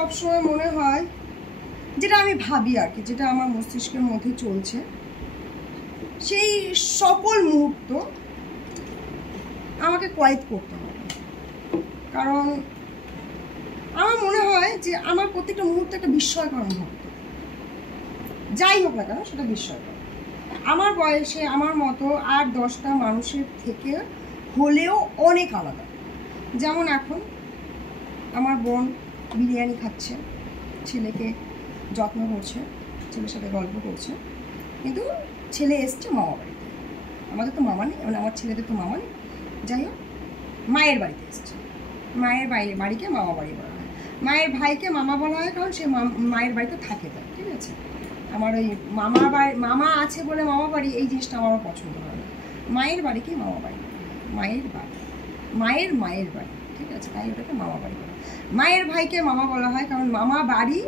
সবসময় মনে হয়, যেটা আমি ভাবি আর কি, যেটা আমার মস্তিষ্কের মধ্যে চলছে, সেই সকল মুহূর্ত আমাকে কোয়াইট করতে হবে। কারণ আমার মনে হয় যে আমার প্রত্যেকটা মুহূর্ত একটা বিস্ময়কর মুহূর্ত, যাই হোক না কেন সেটা বিস্ময়কর। আমার বয়সে আমার মতো আর 10টা মানুষের থেকে হলেও অনেক আলাদা। যেমন এখন আমার বোন বিরিয়ানি খাচ্ছে, ছেলেকে যত্ন করছে, ছেলের সাথে গল্প করছে, কিন্তু ছেলে এসছে মামা বাড়িতে। আমাদের তো মামা নেই, মানে আমার ছেলেদের তো মামা নেই। যাই হোক, মায়ের বাড়িতে এসছে। মায়ের বাড়িকে মামা বাড়ি বলা হয়। মায়ের ভাইকে মামা বলা হয় কারণ সে মায়ের বাড়িতে থাকে তাই, ঠিক আছে। আমার ওই মামা আছে বলে মামা বাড়ি, এই জিনিসটা আমারও পছন্দ হয় না। মায়ের বাড়িকে মামা বাড়ি, মায়ের বাড়ি, মায়ের বাড়ি, ঠিক আছে, তাই ওটাকে মামা বাড়ি বলা হয়। মায়ের ভাইকে মামা বলা হয় কারণ মামা বাড়ি,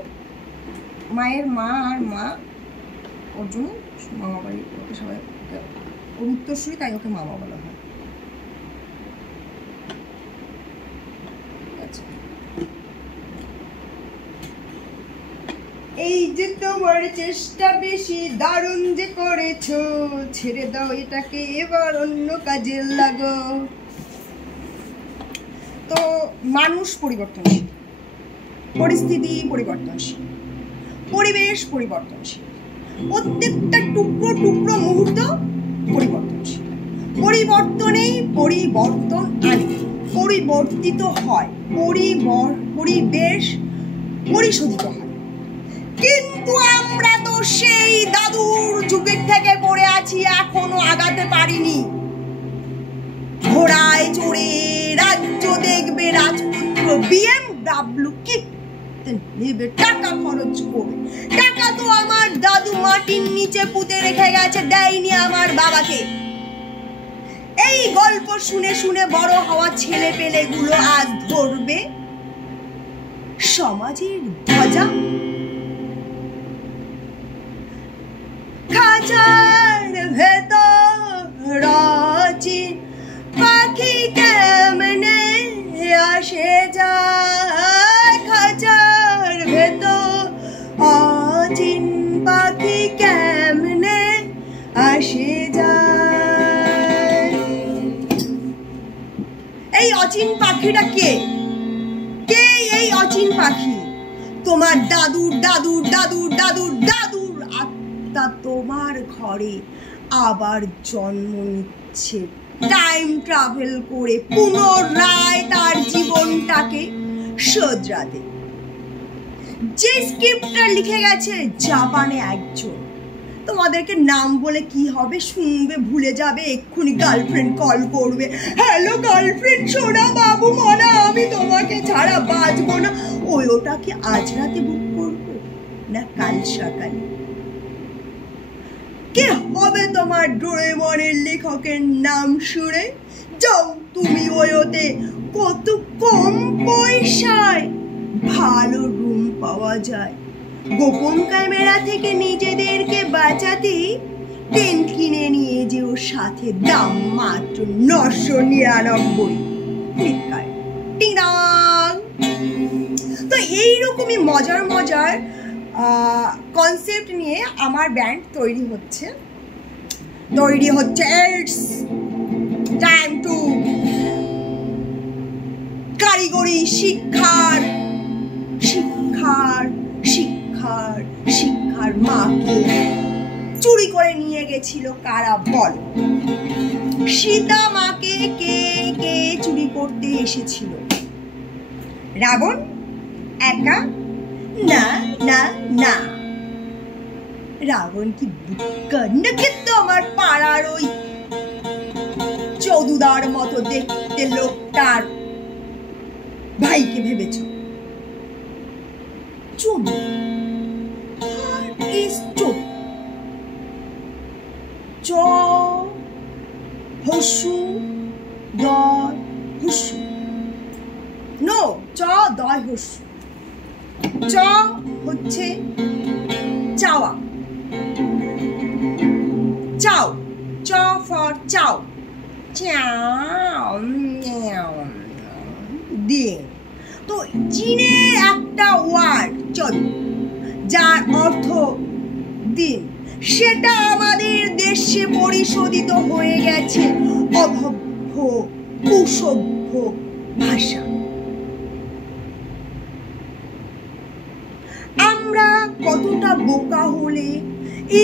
মায়ের মা আর মা, ওর জন্য মামা বাড়ি, ওকে সবাই ওর উত্তরসূরি, তাই ওকে মামা বলা হয়। এই যে তোমার চেষ্টা বেশি, দারুণ যে করেছো, ছেড়ে দাও এটাকে, এবার অন্য কাজে লাগো। তো মানুষ পরিবর্তনশীল, পরিস্থিতি পরিবর্তনশীল, পরিবেশ পরিবর্তনশীল, প্রত্যেকটা টুকরো টুকরো মুহূর্ত পরিবর্তনশীল। পরিবর্তনেই পরিবর্তন আনে, পরিবর্তিত হয়, পরিবেশ পরিশোধিত হয়। কিন্তু আমরা তো সেই দাদুর যুগের থেকে পড়ে আছি, এখনো আগাতে পারিনি। ঘোড়ায় চড়ে রাজ্য দেখবে রাজপুত্র, BMW কিনতে নেবে, টাকা খরচ করে। টাকা তো আমার দাদু মাটির নিচে পুঁতে রেখে গেছে, দেয়নি আমার বাবাকে। এই গল্প শুনে শুনে বড় হওয়া ছেলে পেলেগুলো আজ ধরবে সমাজের ধ্বজা। খাঁচার ভেতর অচিন পাখি কেমনে আসে যায়, খাঁচার ভেতর অচিন পাখি কেমনে আসে যায়। এই অচিন পাখিটা কে? কে এই অচিন পাখি? তোমার দাদুর দাদুর দাদুর দাদুর দাদুর আত্মা তোমার ঘরে আবার জন্ম নিচ্ছে, টাইম ট্রাভেল করে পুনরায় তার জীবনটাকে শোধরাতে। যে স্ক্রিপ্টটা লিখে গেছে জাপানে একজন, তোমাদেরকে নাম বলে কি হবে, শুনবে ভুলে যাবে, এক্ষুনি গার্লফ্রেন্ড কল করবে, হ্যালো গার্লফ্রেন্ড, সোনা বাবু মনা, আমি তোমাকে ছাড়া বাঁচবো না। ওটাকে আজ রাতে বুক করবো না কাল সকালে? কে হবে তোমার ডোরেমনের লেখকের নাম শুনে? যাও তুমি ওতে, কত কম পয়সায় ভালো রুম পাওয়া যায়। গোপন ক্যামেরা থেকে নিজেদেরকে বাঁচাতে টেন্ট কিনে নিয়ে যেও সাথে, দাম মাত্র 999। ফ্লিপকার্ট। তো এইরকমই মজার মজার কনসেপ্ট নিয়ে আমার ব্যান্ড তৈরি হচ্ছে। ইটস টাইম টু কারিগরি শিক্ষার মাকে চুরি করে নিয়ে গেছিল কারা বল? সীতা মাকে কে কে চুরি করতে এসেছিল? রাবণ একা? না না না, রাবণ কি নাকি তোমার পাড়ার ওই চৌধুদার মতো দেখতে লোকটার ভাইকে ভেবেছ? চৌধু চ হসু দয় হসু, নো, চ দয় হসু। চ হচ্ছে চাওয়া, চাও, চ ফর চাও, চাও দিয়ে। তো চীনের একটা ওয়ার্ড চল যার অর্থ দিন, সেটা আমাদের দেশে পরিশোধিত হয়ে গেছে অভব্য কুসভ্য ভাষা। আমরা কতটা বোকা হলে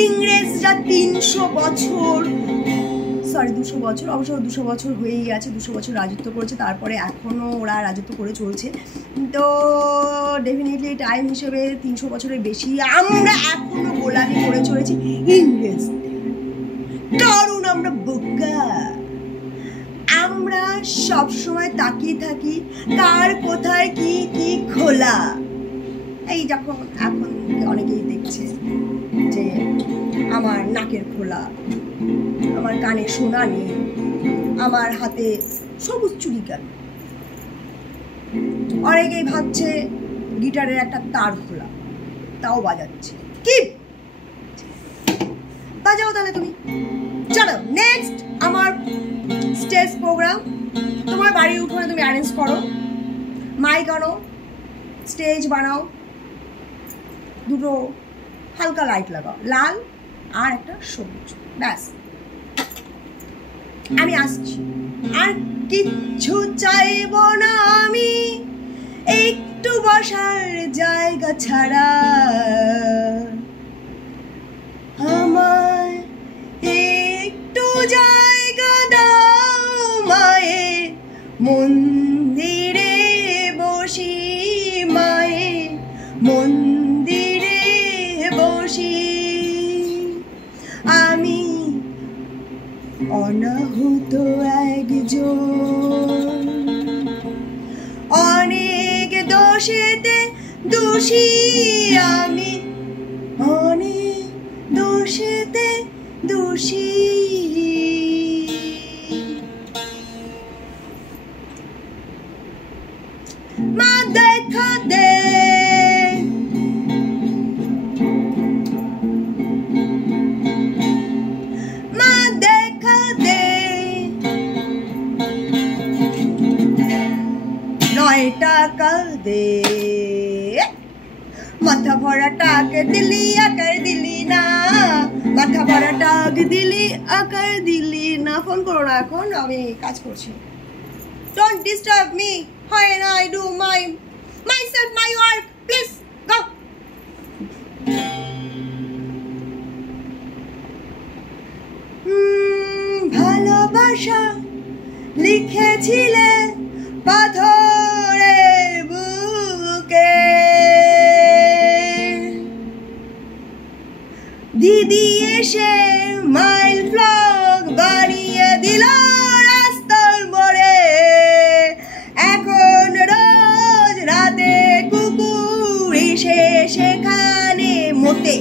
ইংরেজরা 200 বছর অবশ্য 200 বছর হয়েই গেছে, 200 বছর রাজত্ব করেছে, তারপরে এখনো ওরা রাজত্ব করে চলছে। তো ডেফিনেটলি টাইম হিসেবে 300 বছরের বেশি আমরা এখনো গোলামি করে চলেছি ইংরেজদের, কারণ আমরা বোকা। আমরা সবসময় তাকিয়ে থাকি কার কোথায় কি কি খোলা। এই যখন এখন অনেকেই দেখছে যে আমার নাকের খোলা, আমার কানে সোনা নেই, আমার হাতে সবুজ চুড়ি কেন। অনেকেই ভাবছে গিটারের একটা তার খোলা, তাও বাজাচ্ছে। কি বাজাও তাহলে তুমি। চলো নেক্সট আমার স্টেজ প্রোগ্রাম। তোমার বাড়ির উঠোনে তুমি অ্যারেঞ্জ করো, মাইক আনো, স্টেজ বানাও, দুটো হালকা লাইট লাগাও, লাল আর একটা সবুজ, ব্যাস। আমি আসছি, আর কিচ্ছু চাইব না আমি, একটু বসার জায়গা ছাড়া। আমার একটু জায়গা দাও মায়ে, মন্দিরে বসি মায়ে, মন্দিরে বসি। আমি অনাহুত একজন, অনেক দোষেতে দোষী আমি, অনেক দোষেতে দোষী। মা দেখা দে, মা দেখা দে, 9 টাকা দে। মাথা ভরা টাক দিলি আকার দিলি না, মাথা ভরা টাক দিলি আকার দিলি না। ফোন করো না, এখন আমি কাজ করছি। Don't disturb me when I do myself my work, please go. ভালোবাসা লিখেছিলে পাথরে বুকে, দিদি এসে মাইল ফ্লগ বানিয়ে দিল রাস্তার মোড়ে। এখন রোজ রাতে কুকুর এসে সেখানে মোতে,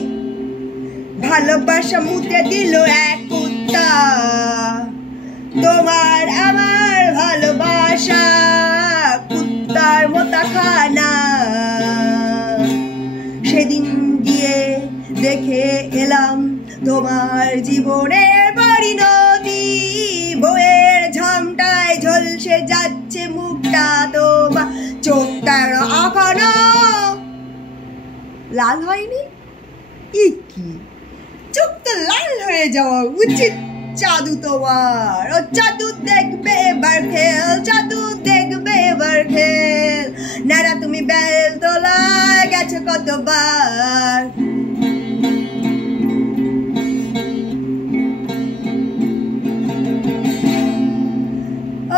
ভালোবাসা মুতে দিল এক কুত্তা। তোমার আমার ভালোবাসা কুত্তার মোতা খানা। সেদিন গিয়ে দেখে এলাম তোমার জীবনের পরিণতি, বউয়ের ঝামটায় ঝলসে যাচ্ছে মুখটা, তোমার চোখটা এখনো লাল হয়নি। কি চোখ তো লাল হয়ে যাওয়া উচিত। জাদু তোমার, ও জাদু দেখবে এবার খেল, জাদু দেখবে এবার খেল। নারা তুমি বেলতলা গেছো কতবার,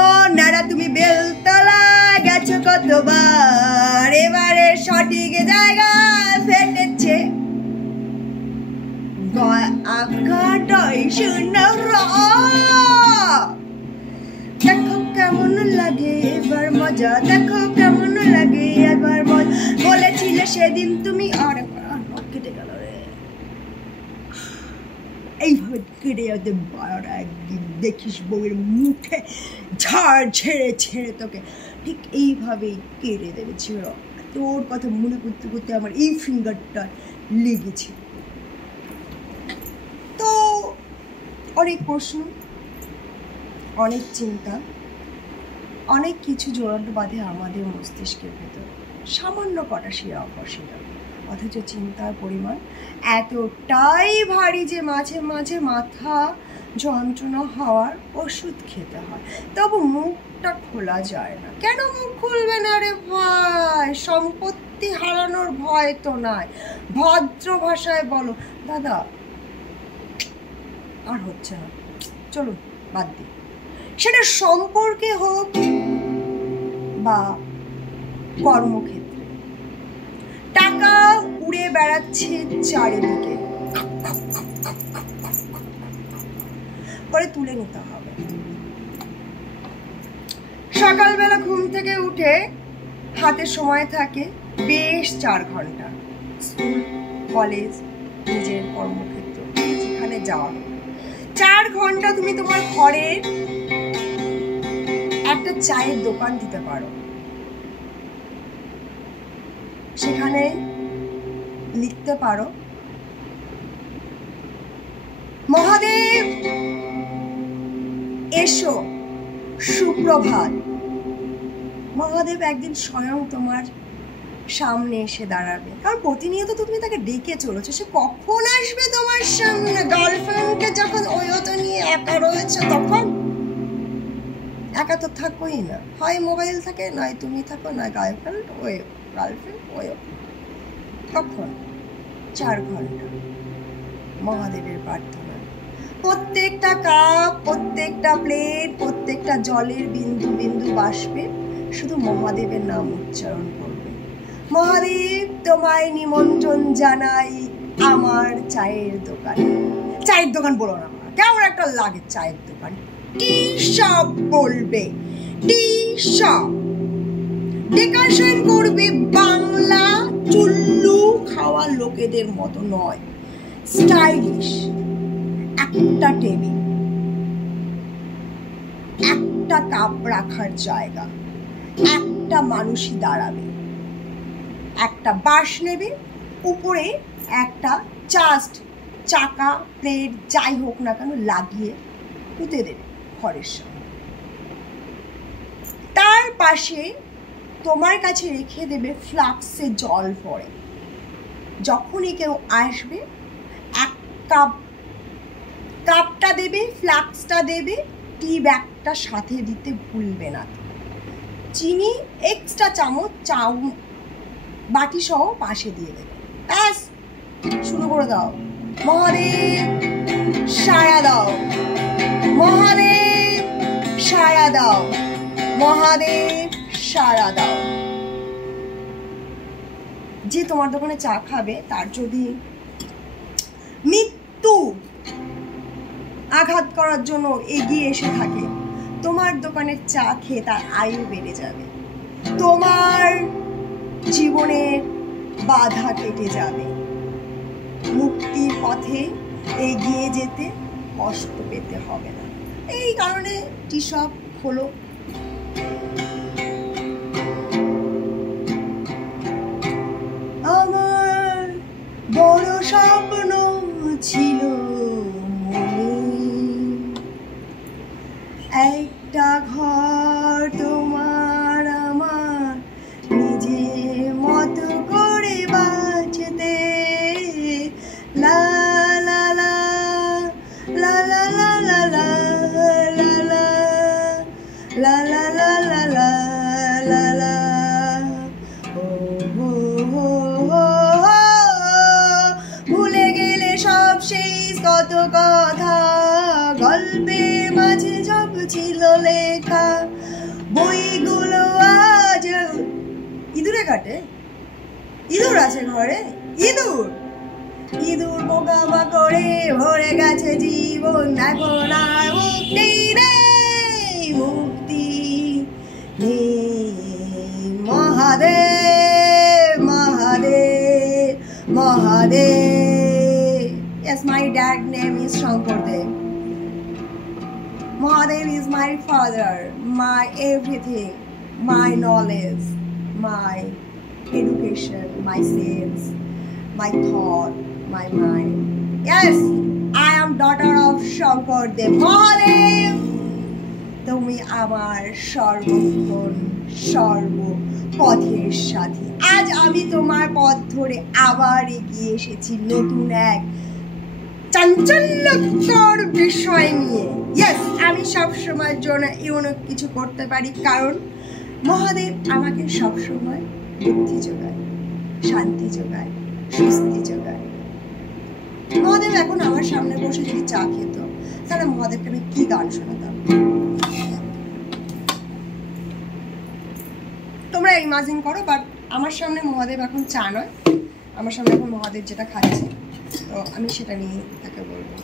ও নারা তুমি বেলতলা গেছো কতবার। এবারে সঠিক জায়গা ফেটেছে, আকাটাই সুন্দর। দেখো কেমন লাগে এবার মজা, দেখো কেমন লাগে এবার মজা। বলেছিলে সেদিন তুমি, আরে কেটে গেল রে, এইভাবে কেটে যেতে বারোটা একদিন দেখিস বউয়ের মুখে ঝাড় ছেড়ে ছেড়ে তোকে ঠিক এইভাবেই কেটে দেবে। ছিল তোর কথা মনে করতে করতে আমার এই ফিঙ্গারটা লেগেছে। তো অনেক প্রশ্ন, অনেক চিন্তা, অনেক কিছু জোড়াটো বাঁধে আমাদের মস্তিষ্কের ভেতর, সামান্য কটা শিরা অপশিরা, অথচ চিন্তার পরিমাণ এতটাই ভারী যে মাঝে মাঝে মাথা যন্ত্রণা হওয়ার ওষুধ খেতে হয়, তবু মুখটা খোলা যায় না। কেন মুখ খুলবে না রে ভাই? সম্পত্তি হারানোর ভয় তো নাই। ভদ্র ভাষায় বলো, দাদা আর হচ্ছে না, চলুন বাদ দিই। সেটা সম্পর্কে হোক বা কর্মক্ষেত্রে। টাকা উড়ে বেড়াচ্ছে চারিদিকে, পরে তুলে নিতে হবে। সকালবেলা ঘুম থেকে উঠে হাতে সময় থাকে বেশ 4 ঘন্টা। স্কুল, কলেজ, নিজের কর্মক্ষেত্র, যেখানে যাওয়া, 4 ঘন্টা তুমি তোমার ঘরের একটা চায়ের দোকান দিতে পারো। সেখানে লিখতে পারো, মহাদেব এসো, সুপ্রভাত। মহাদেব একদিন স্বয়ং তোমার সামনে এসে দাঁড়াবে, কারণ প্রতিনিয়ত তুমি তাকে ডেকে চলেছো। সে কখন আসবে তোমার সামনে? গার্লফ্রেন্ডকে যখন ওয়তো নিয়ে একা রয়েছে তখন? একা তো থাকোই না, হয় মোবাইল থাকে, নয় তুমি থাকো, নয় গার্লফ্রেন্ড ওয়ে, গার্লফ্রেন্ড ওয়ে। কখন? 4 ঘন্টা মহাদেবের প্রার্থনা। প্রত্যেকটা কাপ, প্রত্যেকটা প্লেট, প্রত্যেকটা জলের বিন্দু বিন্দু বাষ্পে শুধু মহাদেবের নাম উচ্চারণ করবে। মহাদেব, তোমায় নিমন্ত্রণ জানাই আমার চায়ের দোকানে। চায়ের দোকান বলো না, কেমন একটা লাগে চায়ের দোকান। টি শপ বলবে, টি শপ। ডেকোরেশন করবে বাংলা চুল্লু খাওয়া লোকেদের মতো নয়, স্টাইলিশ। একটা টেবিল, একটা কাপ রাখার জায়গা, একটা মানুষই দাঁড়াবে, একটা বাঁশ নেবে, উপরে একটা জাস্ট চাকা, প্লেট যাই হোক না কেন লাগিয়ে পুঁতে দেবে ঘরের সামনে। তার পাশে তোমার কাছে রেখে দেবে ফ্লাক্সে জল পড়ে। যখনই কেউ আসবে এক কাপটা দেবে, ফ্লাক্সটা দেবে, টি ব্যাগটা সাথে দিতে ভুলবে না। চিনি এক্সট্রা চামচ, বাটি সহ পাশে দিয়ে দেবে। ব্যাস, শুরু করে দাও। মহাদেব সাড়া দাও, মহাদেব সাড়া দাও, মহাদেব সাড়া দাও। যে তোমার দোকানে চা খাবে তার যদি মৃত্যু আঘাত করার জন্য এগিয়ে এসে থাকে, তোমার দোকানের চা খেয়ে তার আয়ু বেড়ে যাবে, তোমার জীবনের বাধা কেটে যাবে, মুক্তির পথে এগিয়ে যেতে কষ্ট পেতে হবে না। এই কারণে টি শপ খোলো। আমার বড় স্বপ্ন ছিল একটা ঘর তোমার আমার নিজের মতো করে বাঁচতে। লা লা লা লা লা লা লা লা লা লা লা লা লা লা লা লা। ও হো হো হো, ভুলে গেলে সব সেই কত কথা, গল্পের মাঝে সব ছিল লেখা, বইগুলো আজ ইঁদুরে কাটে। ইঁদুর আছে ঘরে, ইঁদুর ইঁদুর পোকামা করে ভরে গেছে জীবন। এখন আর মুক্তি নেই, মুক্তি নেই। Mahadev Mahadev Mahadev. Yes, my dad name is Shankardev. Mahadev is my father, my everything, my knowledge, my education, my sense, my thought, my mind. Yes, I am daughter of Shankardev. Mahadev, তুমি আমার সর্বক্ষণ সর্বপথের সাথী। আজ আমি তোমার পথ ধরে আবার এগিয়ে এসেছি নতুন এক চাঞ্চল্যকর বিষয় নিয়ে। ইয়েস, আমি সবসময়ের জন্য এমন কিছু করতে পারি, কারণ মহাদেব আমাকে সবসময় বুদ্ধি যোগায়, শান্তি যোগায়, স্বস্তি যোগায়। মহাদেব এখন আমার সামনে বসে যদি চা খেত, তাহলে মহাদেবকে আমি কি গান শোনাতাম? তোমরা ইমাজিন করো। বাট আমার সামনে মহাদেব এখন চা নয়, আমার সামনে এখন মহাদেব যেটা খাচ্ছে, তো আমি সেটা নিয়ে তাকে বলবো।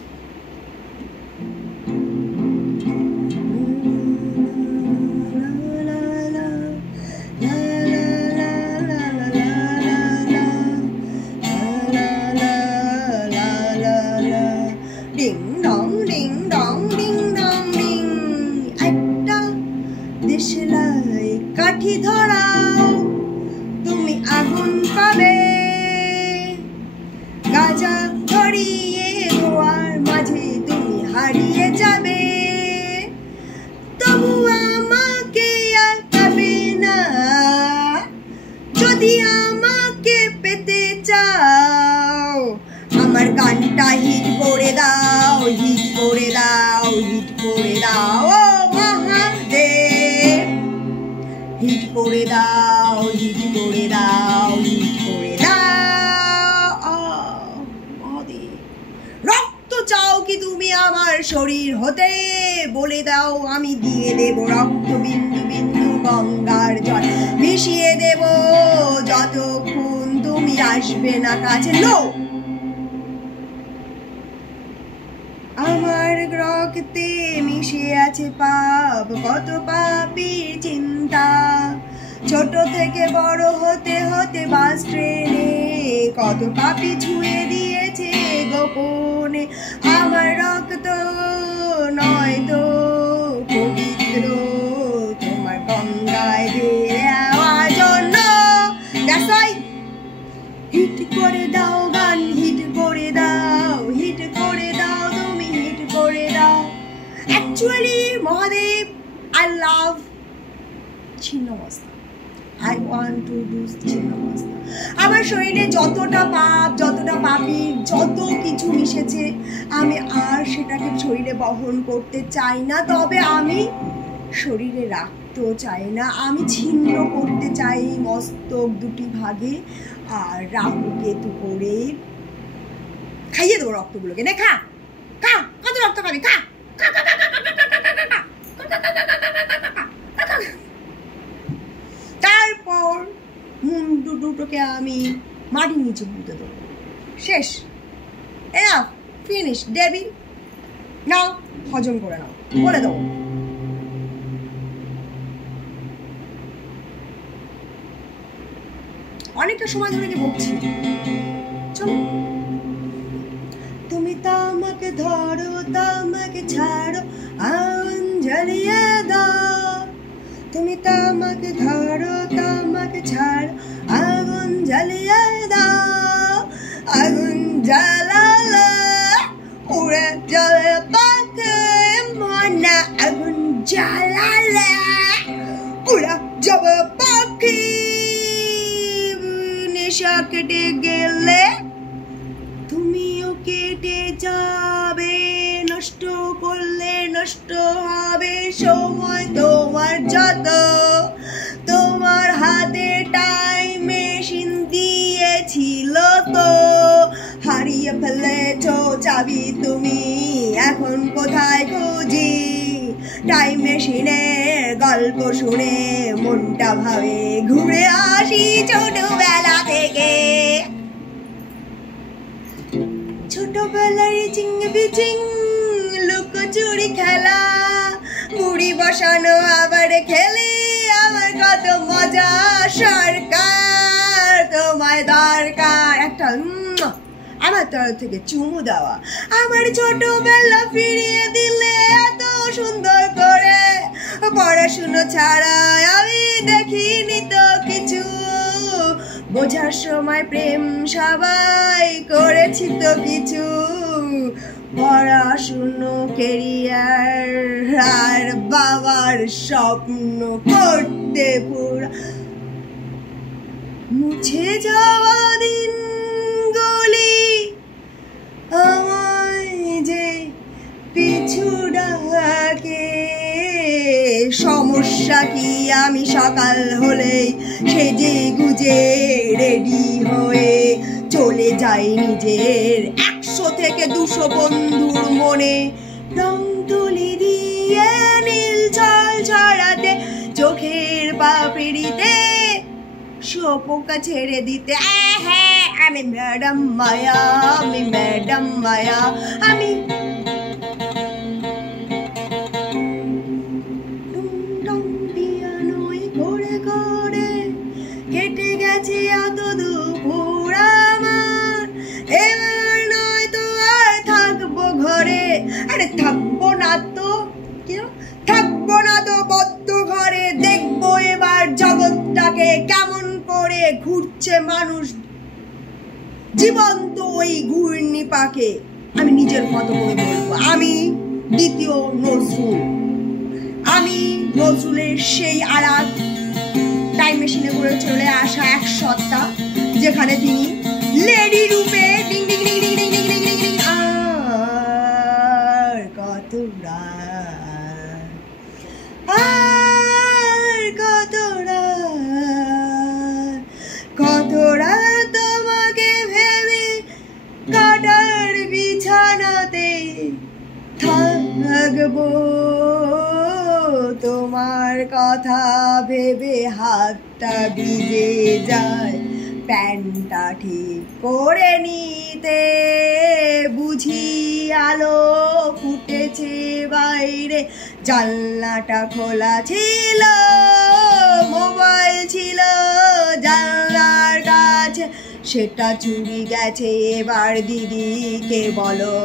Ding dong ding dong ding dong ding, একটা দেশলাই কাঠি ধরাও, তুমি আগুন পাবে। গাজা ধরিয়ে ধোয়ার মাঝে তুমি হারিয়ে যাবে, তবু আমাকে আর পাবে না। যদি আমাকে পেতে চাও, আমার গানটা হিট করে দাও, হিট করে দাও, হিট করে দাও ও মহাদেব। হিট করে দাও, হিট করে দাও, হিট করে দাও মহাদেব। রক্ত চাও কি তুমি আমার শরীর হতে? বলে দাও, আমি দিয়ে দেব রক্ত বিন্দু বিন্দু গঙ্গার জল মিশিয়ে দেব, যতক্ষণ তুমি আসবে না কাছে। নো, আমার রক্তে মিশে আছে পাপ, কত পাপীর চিন্তা। ছোট থেকে বড় হতে হতে বাস ট্রেনে কত পাপী ছুঁয়ে দিয়েছে গোপনে। আমার রক্ত নয় তো পবিত্র তোমার গঙ্গায় দেওয়ার জন্য। That's why হিট করে দাও গান, হিট করে দাও, হিট করে দাও, তুমি হিট করে দাও। Actually Mahadev, I love Chhinnamasta. I want to do Chhinnamasta. আমার শরীরে যতটা পাপ, যতটা পাপী, যত কিছু মিশেছে, আমি আর সেটাকে শরীরে বহন করতে চাই না। তবে আমি শরীরে রাখতেও চাই না। আমি ছিন্ন করতে চাই মস্তক দুটি ভাগে, আর রাহু কেতু করে খাইয়ে দেবো রক্তগুলোকে। নে খা, খা, কত রক্ত খাবি, খা। তারপর মুন্ডু দুটোকে আমি মাটির নিচে পুঁতে দেবো। শেষ, এনাফ, ফিনিশ। দেবী, নাও হজম করে নাও, বলে দেবো। অনেকটা সময় ধরে কি বলছি, চলো। তুমি তামাকে ধরো, তামাকে ছাড়ো, আগুন জ্বালিয়ে দাও। তুমি তামাকে ধরো, তামাকে ছাড়ো, আগুন জ্বালিয়ে দাও। আগুন জ্বালালে উড়ে যাবে পাখি মনা, আগুন জ্বালালে উড়ে যাবে পাখি। নেশা কেটে গেলে তুমিও কেটে যাবে, নষ্ট করলে নষ্ট হবে সময় তোমার যত। তোমার হাতে টাইম মেশিন দিয়েছিল তো, হারিয়ে ফেলেছ চাবি তুমি, এখন কোথায় খুঁজি? টাইম মেশিনের গল্প শুনে মনটা ভাবে ঘুরে আসি ছোটবেলা থেকে। ছোটবেলার চিং বিচিং লুকোচুরি খেলা, মুড়ি বসানো আবার খেলি, আমার কত মজা। সরকার তোমায় দরকার একটা আমার তরফ থেকে চুমু দেওয়া। আমার ছোটবেলা ফিরিয়ে দিলে এত সুন্দর করে, পড়াশুনো ছাড়া আমি দেখিনি তো কিছু। বোঝার সময় প্রেম সবাই করেছি তো কিছু, পড়াশুনো কেরিয়ার আর বাবার স্বপ্ন করতে পুরা মুছে যাওয়া দিনগুলি আমায় যে পিছু ডাকে। সমস্যা কি আমি সকাল হলেই সেজে গুজে রেডি হয়ে চলে যাই নিজের 100 থেকে 200 বন্ধুর মনে, রং তুলি দিয়ে নীল ছল ছড়াতে, চোখের পাপড়িতে শোপোকা ছেড়ে দিতে। হ্যাঁ আমি ম্যাডাম মায়া, আমি ম্যাডাম মায়া, আমি পিয়ানোয় করে করে কেটে গেছে এত দুপুর আমার, এবার নয় তো আর থাকবো ঘরে। আরে থাকবো না তো, থাকবো না তো বদ্ধ ঘরে, দেখবো এবার জগৎটাকে কেমন করে ঘুরছে মানুষ জীবন্ত ওই ঘূর্ণি পাকে। আমি নিজের মতো করে বলবো, আমি দ্বিতীয় নজরুল, আমি নজরুলের সেই আরাক টাইম মেশিনে করে চলে আসা এক সত্তা, যেখানে তিনি লেডি রূপে ডিং ডিং ডিং ডিং ডিং ডিং ডিং ডিং ডিং আর কত রাত, আর কত রাত, কত রাত তোমাকে ভেবে কাটার বিছানাতে থাকবো, তোমার কথা ভেবে হাতটা ভিজে যায়, প্যান্টটা ঠিক করে নিতে বুঝি আলো ফুটেছে বাইরে, জানলাটা খোলা ছিল, মোবাইল ছিল জানলার কাছে, সেটা চুরি গেছে, এবার দিদিকে বলো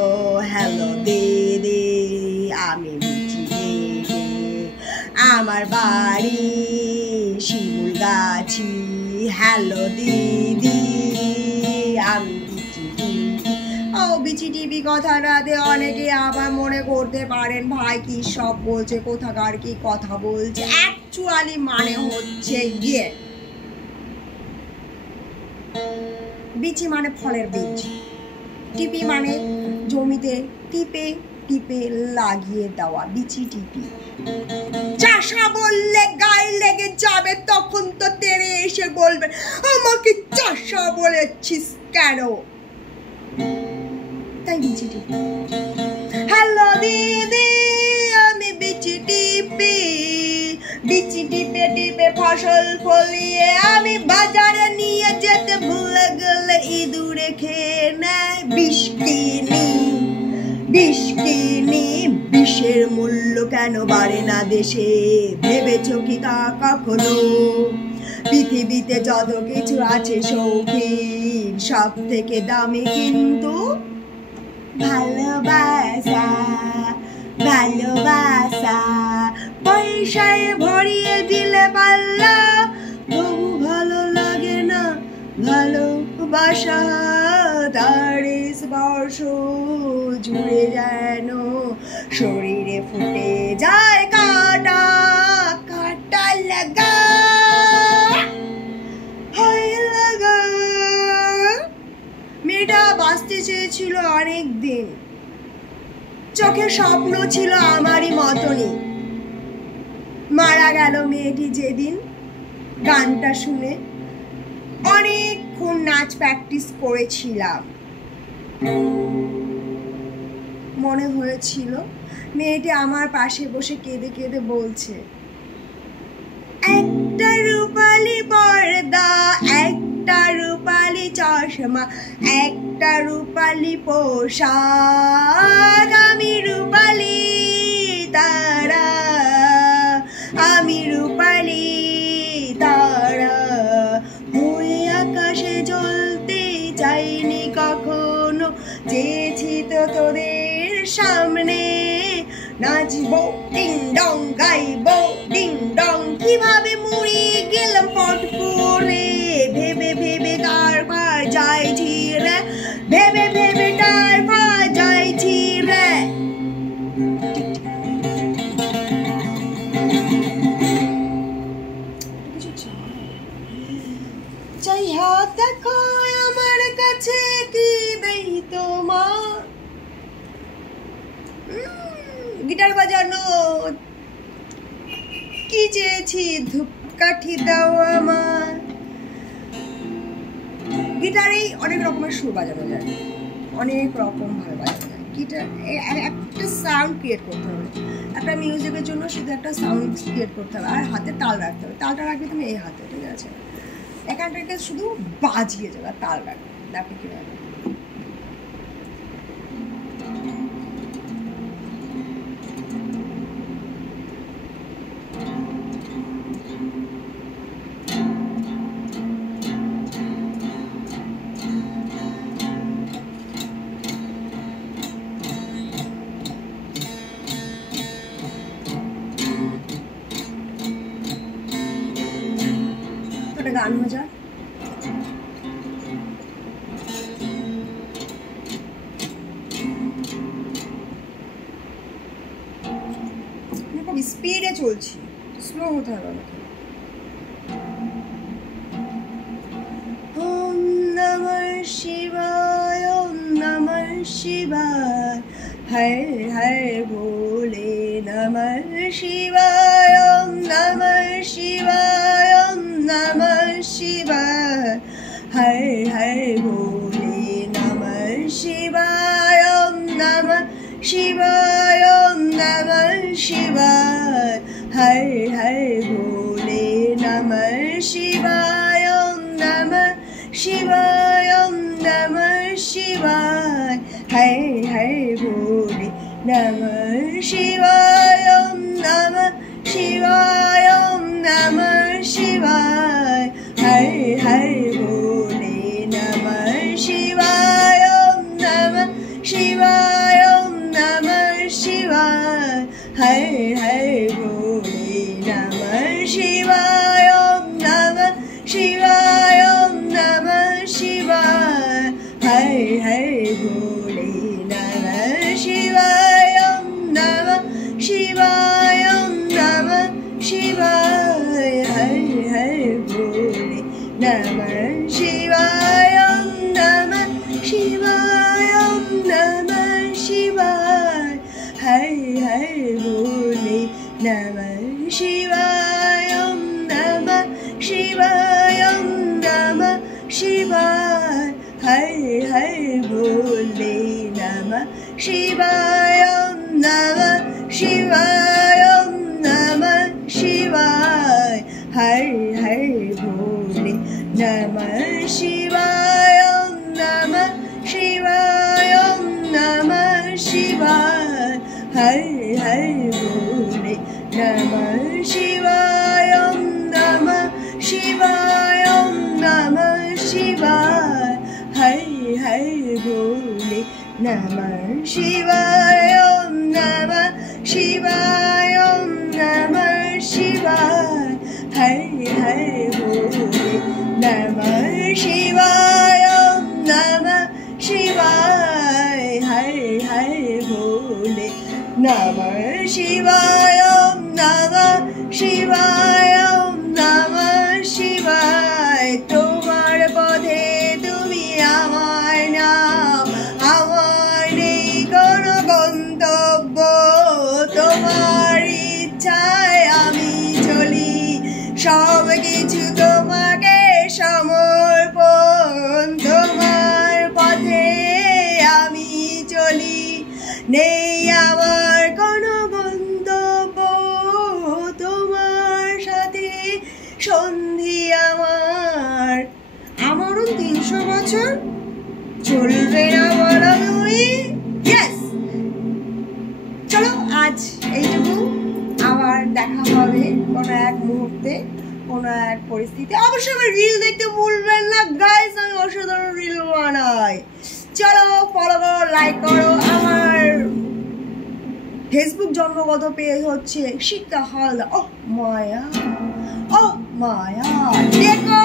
হ্যালো দিদি, আমি আমার বাড়ি শিমুল গাছি, হ্যালো দিদি আমি বিচি টিভি কথাটাতে অনেকে আবার মনে করতে পারেন ভাই কি সব বলছে, কোথাকার কি কথা বলছে। অ্যাকচুয়ালি মানে হচ্ছে গিয়ে বিচি মানে ফলের বীজ, টিপি মানে জমিতে টিপে টিপে লাগিয়ে দেওয়া বিচি টিপি। চাষা বললে গায়ে লেগে যাবে, তখন তো তেরে এসে বলবে আমাকে চাষা বলেছিস কেন, তাই বিচি টিপি। হ্যালো দিদি আমি বিচি টিপি, বিচি টিপে টিপে ফসল ফলিয়ে আমি বাজারে নিয়ে যেতে ভুলে গেলে ইঁদুরে খেয়ে নেয় বিষ কিনি, বিষ কিনি। বিষের মূল্য কেন বাড়ে না দেশে, ভেবেছো কি তা কখনো? পৃথিবীতে যত কিছু আছে শৌখিন, সব থেকে দামি কিন্তু ভালোবাসা, ভালোবাসা। পয়সায় ভরিয়ে দিলে পাল্লা, তবু ভালো লাগে না ভালোবাসা, তার স্পর্শ জুড়ে যেন শরীরে ফুটে যায় কাটা, কাটা লাগা লাগা। মেয়েটা বাঁচতে চেয়েছিল অনেক দিন, চোখে স্বপ্ন ছিল আমারই মতনই। মারা গেল মেয়েটি যেদিন। গানটা শুনে অনেকক্ষণ নাচ প্র্যাকটিস করেছিলাম, মনে হয়েছিল মেয়েটি আমার পাশে বসে কেঁদে কেঁদে বলছে, একটা রূপালি পর্দা, একটা রূপালি চশমা, একটা রূপালি পোশাক, আমি রূপালি তারা, আমি রূপালি তারা হয়ে আকাশে জ্বলতে চাইনি কখনো, চেয়েছি তো তোদের সামনে নাচবো ডিং ডং, গাইবো ডিং ডং। কিভাবে মুড়িয়ে গেলাম পট করে, ভেবে ভেবে চাই হাত দেখো আমার কাছে কি দেই তোমার। গিটার বাজানো কি চেয়েছি ধূপকাঠি দাও আমার। গিটারেই অনেক রকমের সুর বাজানো যায়, অনেক রকম ভাবে বাজানো যায়। গিটার একটা সাউন্ড ক্রিয়েট করতে হবে, একটা মিউজিকের জন্য শুধু একটা সাউন্ড ক্রিয়েট করতে হবে, আর হাতে তাল রাখতে হবে। তালটা রাখবে তুমি এই হাতে, ঠিক আছে? এখান থেকে শুধু বাজিয়ে যাবে আর তাল রাখবে। দেখো কিভাবে গান हो जा। খুব স্পিডে চলছি, স্লো হতে হবে আমাকে। ওম নমঃ শিবায়, ওম নমঃ শিবায়, হর হর ভোলে নমঃ শিবায়, ওম নমঃ শিবায়, ওম নমঃ শিবায়, হর হর ভোলে নমঃ শিবায়, ওম নমঃ শিবায়, ওম নমঃ শিবায়, হর হর ভোলে নমঃ শিবায়, ওম নমঃ শিবায়, ওম নমঃ শিবায়, হর হর ভোলে নমঃ শিবায়, ওম নমঃ শিবায়, ওম নমঃ শিবায়, হর হর ভোলে নমঃ শিবায়, ওম নমঃ শিবায়, ওম নমঃ শিবায়, হর হর ভোলে নমঃ শিবায়, ওম নমঃ শিবায়, ওম নমঃ শিবায়, হর হর ভোলে নমঃ শিবায়, ওম নমঃ শিবায়, ওম নমঃ শিবায়, হর হর ভোলে নমঃ শিবায়, ওম নমঃ শিবায়, ওম নমঃ শিবায়, হর হর ভোলে নমঃ শিবায়, ওম নমঃ শিবায়, ওম নমঃ শিবায়, হর হর ভোলে নমঃ শিবায়, ওম নমঃ শিবায়, ওম নমঃ শিবায়, হর হর ভোলে নমঃ শিবায়, ওম নমঃ শিবায়, ওম নমঃ শিবায়, হর হর ভোলে নমঃ শিবায়, ওম নমঃ শিবায়, ওম নমঃ শিবায়, হর হর ভোলে নমঃ শিবায়, ওম নমঃ শিবায়, ওম নমঃ শিবায়, হর হর ভোলে নমঃ শিবায়, ওম নমঃ শিবায়, হর হর ভোলে নমঃ শিবায়, ওম নমঃ শিবায়, ওম নমঃ শিবায়। তোমার পথে তুমি আমায় নাও, আমার নেই কোনো গন্তব্য, তোমার ইচ্ছায় আমি চলি, সব কিছু তোমাকে সমর্পণ। তোমার পথে আমি চলি, নেই আমার কোনো গন্তব্য, তোমার সাথে সন্ধি আমার। আমারও 300 বছর চলবে না বলো তুমি? ইয়েস। চলো আজ এইটুকু, আবার দেখা হবে কোনো এক মুহূর্তে, কোনো এক পরিস্থিতি। অবশ্যই আমার রিল দেখতে ভুলবেন না গাইস, আমি অসাধারণ রিল বানাই। চলো ফলো করো, লাইক করো। আমার ফেসবুক জন্মগত পেজ হচ্ছে শিক্ষা হালদার। ও মায়া, ও মায়া, দেখো।